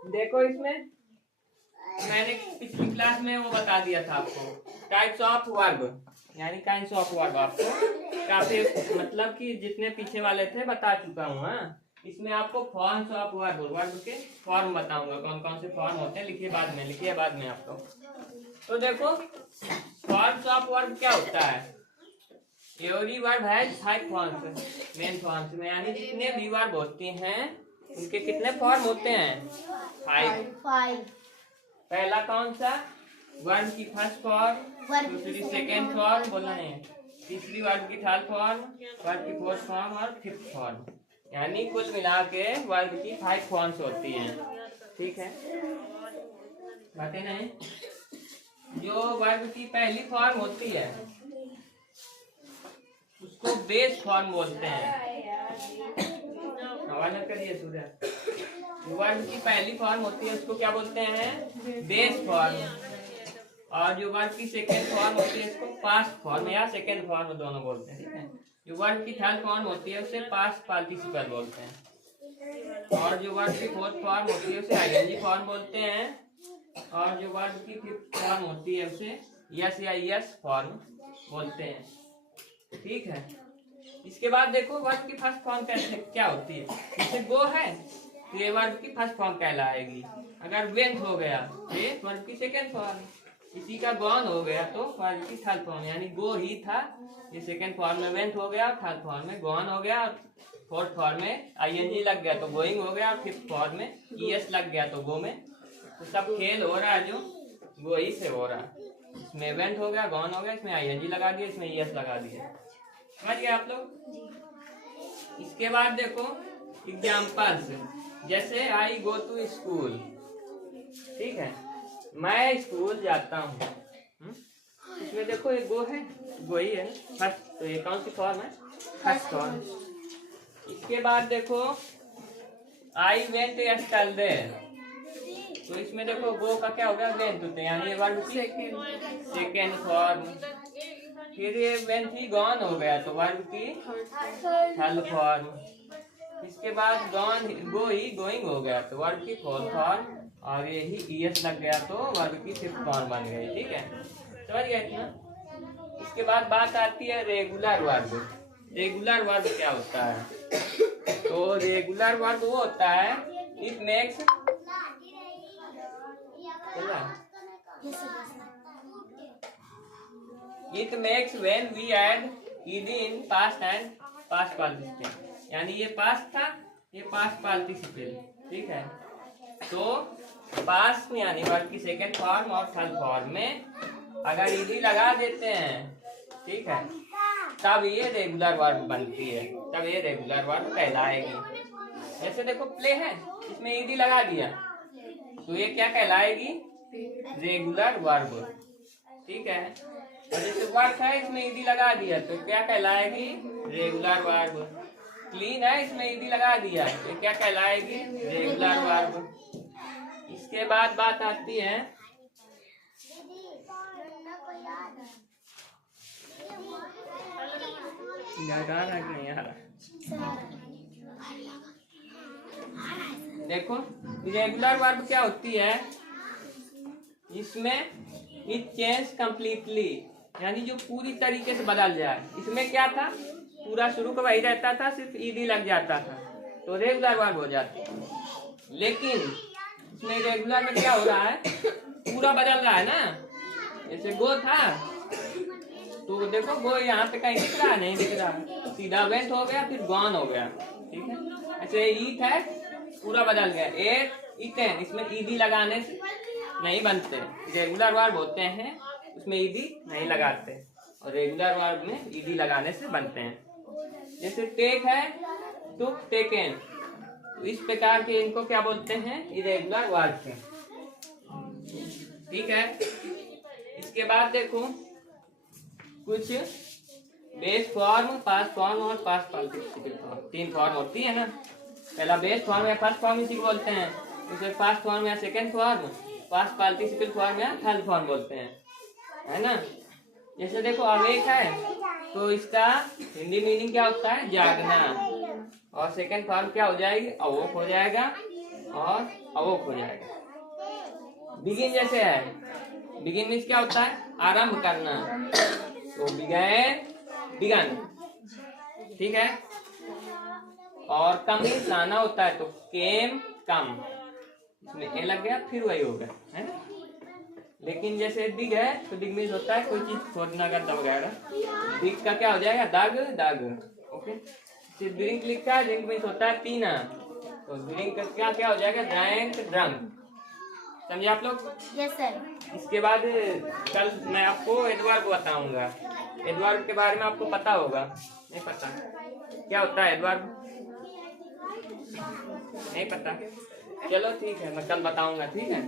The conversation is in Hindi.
देखो इसमें मैंने पिछली क्लास में वो बता दिया था आपको, टाइप्स ऑफ वर्ब यानी काइंड्स ऑफ वर्ब आपको काफी मतलब कि जितने पीछे वाले थे बता चुका हूँ। हाँ, इसमें आपको फॉर्म्स ऑफ वर्ब वर्ब के फॉर्म बताऊंगा, कौन कौन से फॉर्म होते हैं। लिखिए बाद में आपको। तो देखो फॉर्म्स ऑफ वर्ब क्या होता है। Every verb has 5 forms, main forms में यानी जितने भी वर्ब होते हैं उनके कितने फॉर्म होते हैं? 5। पहला कौन सा? वर्ब की फर्स्ट फॉर्म, दूसरी सेकेंड फॉर्म बोलना है, तीसरी वर्ब की थर्ड फॉर्म, वर्ब की फोर्थ फॉर्म और फिफ्थ फॉर्म। यानी कुल मिला के वर्ब की 5 फॉर्म्स होती हैं। ठीक है, बातें नहीं। जो वर्ब की पहली फॉर्म होती है उसको बेस फॉर्म बोलते हैं। आवाज न करिए सूर्य। वर्ब की पहली फॉर्म होती है उसको क्या बोलते हैं? Base form. और जो वर्ब की सेकेंड फॉर्म होती है इसको पास्ट फॉर्म या सेकेंड फॉर्म दोनों बोलते हैं। ठीक है, जो वर्ब की थर्ड फॉर्म होती है उसे पास्ट पार्टिसिपल बोलते हैं। और जो वर्ब की फोर्थ फॉर्म होती है उसे आईएनजी फॉर्म बोलते हैं। और जो वर्ब की फिफ्थ फॉर्म होती है उसे यस या यस फॉर्म बोलते हैं। ठीक है, इसके बाद देखो वर्ब की फर्स्ट फॉर्म कैसे क्या होती है। जैसे गो है तो ये वर्ब की फर्स्ट फॉर्म कहलाएगी। अगर वेंट हो गया तो ये वर्ब की सेकेंड फॉर्म। इसी का गॉन हो गया तो वर्ब की थर्ड फॉर्म। यानी गो ही था, ये सेकेंड फॉर्म में वेंट हो गया, थर्ड फॉर्म में गॉन हो गया, फोर्थ फॉर्म में आईएनजी लग गया तो गोइंग हो गया, और फिफ्थ फॉर्म में ईएस लग गया तो गो में। तो सब खेल हो रहा है जो गो ही से हो रहा है। इसमें वेंट हो गया, गॉन हो गया, इसमें आईएनजी लगा दिया, इसमें ईएस लगा दिया। समझ गए आप लोग। इसके बाद देखो एग्जाम्पल्स, जैसे आई गो टू स्कूल। ठीक है, मैं स्कूल जाता हूँ। इसमें देखो ये गो है, गो ही है फर्स्ट, तो ये कौन सी फॉर्म है? First form. इसके बाद देखो आई वेंट यस्टरडे, तो इसमें देखो गो का क्या हो गया? वेंट होते हैं, यानी वर्ब की सेकेंड फॉर्म। फिर ये वेंट ही गॉन हो गया तो वर्ब की थर्ड फॉर्म। इसके बाद गॉन गो ही गोइंग हो गया तो वर्ब की फोर्थ फॉर्म। और ये ही ईएस लग गया तो वर्ब की फिफ्थ फॉर्म बन गई। ठीक है, समझ गए इतना। इसके बाद बात आती है रेगुलर वर्ब। रेगुलर वर्ब क्या होता है? तो रेगुलर वर्ब वो होता है it makes It makes when we add ed in past and past participle। यानी ये पास्ट था, ये पास्ट पार्टिसिपल। ठीक है, तो पास्ट में यानी वर्ब की सेकेंड फॉर्म और थर्ड फॉर्म में अगर ईडी लगा देते हैं, ठीक है, तब ये रेगुलर वर्ब बनती है, तब ये रेगुलर वर्ब कहलाएगी। जैसे देखो प्ले है, इसमें ईडी लगा दिया तो ये क्या कहलाएगी? Regular verb. ठीक है, और जैसे वर्क है इसमें ईडी लगा दिया तो क्या कहलाएगी? Regular verb. क्लीन है इसमें ईडी लगा दिया तो क्या कहलाएगी? Regular verb. इसके बाद बात आती है देखो रेगुलर वर्ब क्या होती है, इसमें इट चेंज कम्प्लीटली, यानी जो पूरी तरीके से बदल जाए। इसमें क्या था? पूरा शुरू का वही रहता था, सिर्फ ईडी लग जाता था तो रेगुलर वर्ब हो जाती। लेकिन इसमें रेगुलर में क्या हो रहा है? पूरा बदल रहा है ना। जैसे गो था तो देखो गो यहाँ पे कहीं दिख रहा है? नहीं दिख रहा, सीधा वेंट हो गया फिर गॉन हो गया। ठीक है, ऐसे ईट है पूरा बदल गया। एट ईटेन, इसमें ईडी लगाने से नहीं बनते, रेगुलर वर्ब होते हैं उसमें ईडी नहीं लगाते, और रेगुलर वर्ब में ईडी लगाने से बनते हैं। जैसे टेक है टू टेकन, तो इस प्रकार के इनको क्या बोलते हैं? इरेगुलर वर्ब हैं। ठीक है, इसके बाद देखो कुछ बेस फॉर्म, पास्ट फॉर्म और पास्ट पार्टिसिपल फॉर्म, 3 फॉर्म होती है ना। पहला बेस फॉर्म या फर्स्ट फॉर्म इसी को बोलते हैं, उसे फर्स्ट फॉर्म या second form, past participle form या थर्ड फॉर्म बोलते हैं, है ना। जैसे देखो अवेक है तो इसका हिंदी मीनिंग क्या होता है? जागना। और सेकेंड फॉर्म क्या हो जाएगी? अवोक हो जाएगा। और अवोक हो जाएगा। बिगिन जैसे है, बिगिन मीन्स क्या होता है, आरंभ करना, तो बिगैन, बिगन, ठीक है। और कम मीन्स लाना होता है, तो केम, कम, इसमें ए लग गया फिर वही हो गया, है ना। लेकिन जैसे दिग है, तो दिग मीन्स होता है कोई चीज छोड़ना करता वगैरह, दिग का क्या हो जाएगा, दाग, दाग, ओके। ड्रिंक लिखा है, ड्रिंक मीन्स होता है पीना, तो ड्रिंक का क्या क्या हो जाएगा, ड्रैंक, ड्रंक, समझे आप लोग। Yes sir. इसके बाद कल मैं आपको एडवर्ब बताऊंगा, एडवर्ब के बारे में आपको पता होगा, नहीं पता क्या होता है एडवर्ब, नहीं पता, चलो ठीक है, मैं कल बताऊंगा, ठीक है।